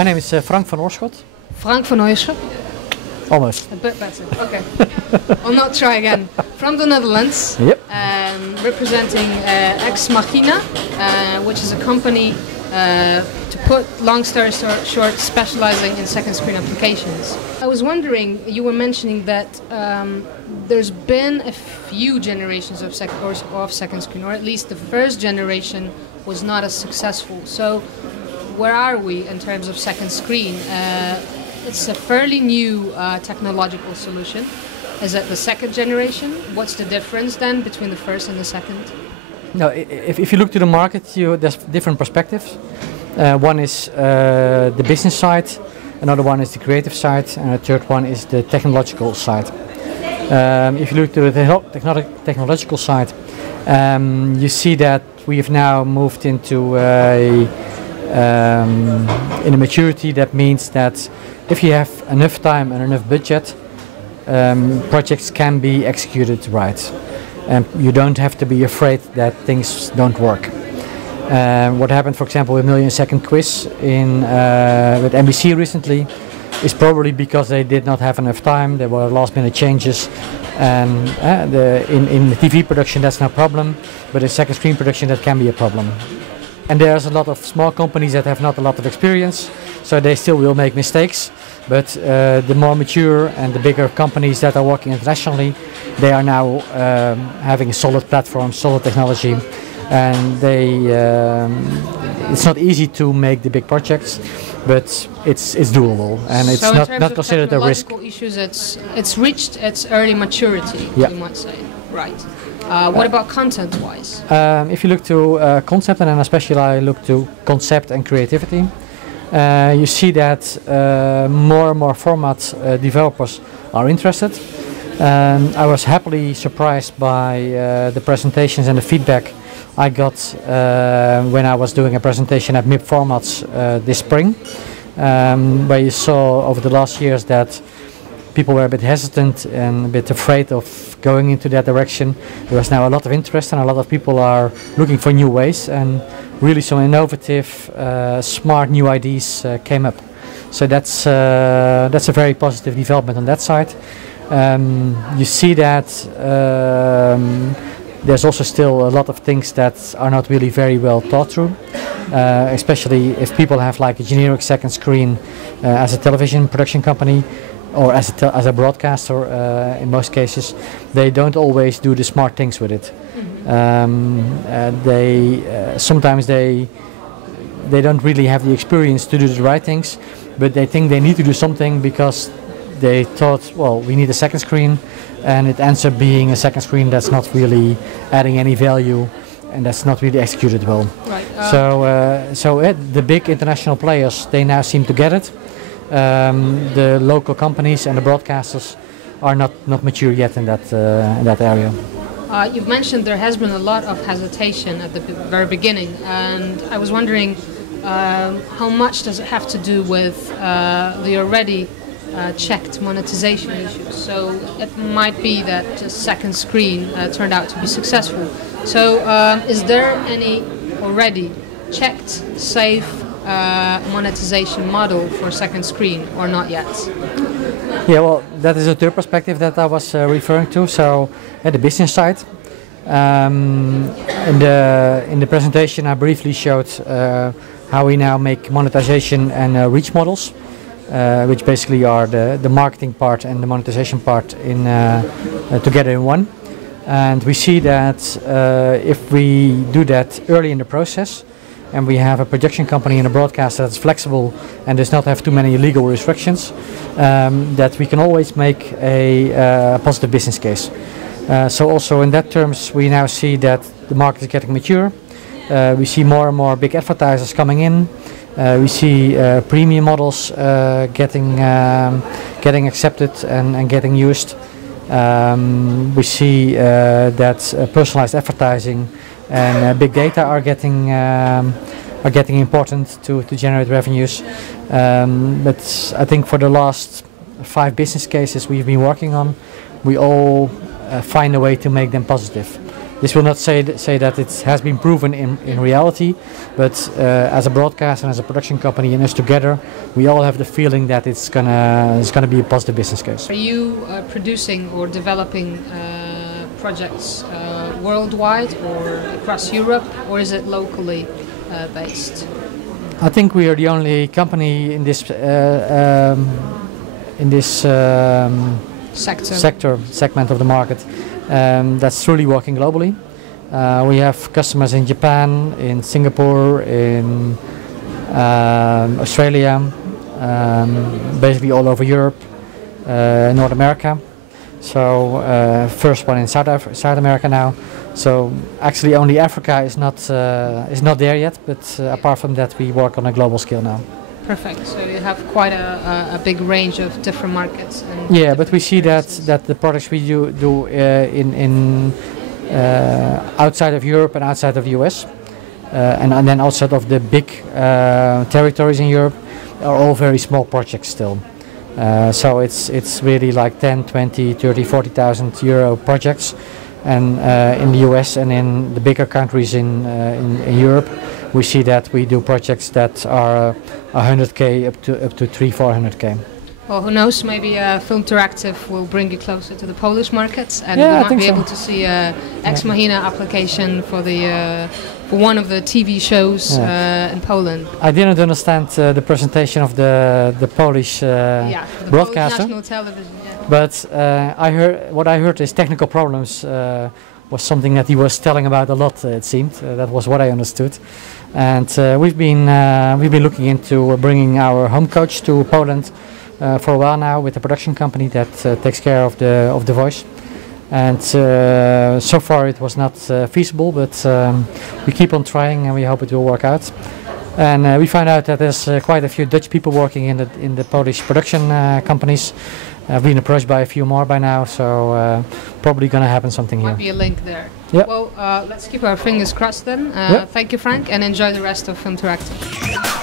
My name is Frank van Oirschot. Frank van Oirschot? Almost. A bit better, okay. I'll not try again. From the Netherlands, Yep. Representing Ex Machina, which is a company, to put long story short, specializing in second screen applications. I was wondering, you were mentioning that there's been a few generations of second screen, or at least the first generation was not as successful. So where are we in terms of second screen? It's a fairly new technological solution. Is it the second generation? What's the difference then between the first and the second? No, if you look to the market, there's different perspectives. One is the business side, another one is the creative side, and a third one is the technological side. If you look to the technological side, you see that we have now moved into in a maturity that means that if you have enough time and enough budget, projects can be executed right. You don't have to be afraid that things don't work. What happened, for example, with Million Second Quiz with NBC recently is probably because they did not have enough time. There were last minute changes, and in the TV production that's no problem, but in second screen production that can be a problem. And there's a lot of small companies that have not a lot of experience, so they still will make mistakes. But the more mature and the bigger companies that are working internationally, they are now having a solid platform, solid technology, and it's not easy to make the big projects, but it's doable, and it's so not considered a risk. Issues, it's reached its early maturity, you might say, right? What about content-wise? If you look to concept, and then especially I look to concept and creativity, you see that more and more format developers are interested. I was happily surprised by the presentations and the feedback I got when I was doing a presentation at MIP Formats this spring, where you saw over the last years that people were a bit hesitant and a bit afraid of going into that direction. There was now a lot of interest, and a lot of people are looking for new ways, and really some innovative, smart new ideas came up. So that's a very positive development on that side. You see that there's also still a lot of things that are not really very well thought through, especially if people have like a generic second screen as a television production company, or as a broadcaster. In most cases, they don't always do the smart things with it. Sometimes they don't really have the experience to do the right things, but they think they need to do something because they thought, well, we need a second screen, and it ends up being a second screen that's not really adding any value, and that's not really executed well. Right. So the big international players, they now seem to get it. The local companies and the broadcasters are not mature yet in that area. You've mentioned there has been a lot of hesitation at the very beginning, and I was wondering how much does it have to do with the already checked monetization issues? So it might be that the second screen turned out to be successful. So is there any already checked, safe monetization model for second screen, or not yet? Yeah, well, that is a third perspective that I was referring to. So at the business side, in the presentation I briefly showed how we now make monetization and reach models, which basically are the marketing part and the monetization part together in one. And we see that if we do that early in the process, and we have a production company and a broadcaster that's flexible and does not have too many legal restrictions, that we can always make a positive business case. So also in that terms, we now see that the market is getting mature. We see more and more big advertisers coming in. We see premium models getting accepted and getting used. We see that personalized advertising and big data are getting important to generate revenues. But I think for the last 5 business cases we've been working on, we all find a way to make them positive. This will not say that it has been proven in reality, but as a broadcaster and as a production company and us together, we all have the feeling that it's gonna be a positive business case. Are you producing or developing projects worldwide or across Europe, or is it locally based? I think we are the only company in this segment of the market that's truly working globally. We have customers in Japan, in Singapore, in Australia, basically all over Europe, North America. So first one in South America now. So actually only Africa is not there yet, but apart from that we work on a global scale now. Perfect. So you have quite a big range of different markets. And yeah, but we see that the products we do in outside of Europe and outside of the US, and then outside of the big territories in Europe, are all very small projects still. So it's really like 10, 20, 30, 40,000 euro projects. And in the US and in the bigger countries in Europe, we see that we do projects that are 100k up to 300-400k. Well, who knows? Maybe Filmteractive will bring you closer to the Polish markets, and yeah, we might be able to see a Ex Machina application for one of the TV shows in Poland. I didn't understand the presentation of the Polish broadcaster. Polish national television. Yeah. But what I heard is technical problems was something that he was telling about a lot. It seemed that was what I understood, and we've been looking into bringing our home coach to Poland for a while now with a production company that takes care of the voice. And so far it was not feasible, but we keep on trying and we hope it will work out. And we find out that there's quite a few Dutch people working in the Polish production companies. I've been approached by a few more by now, so probably going to happen something here. Might be a link there. Yep. Well, let's keep our fingers crossed then. Thank you, Frank, and enjoy the rest of Filmteractive.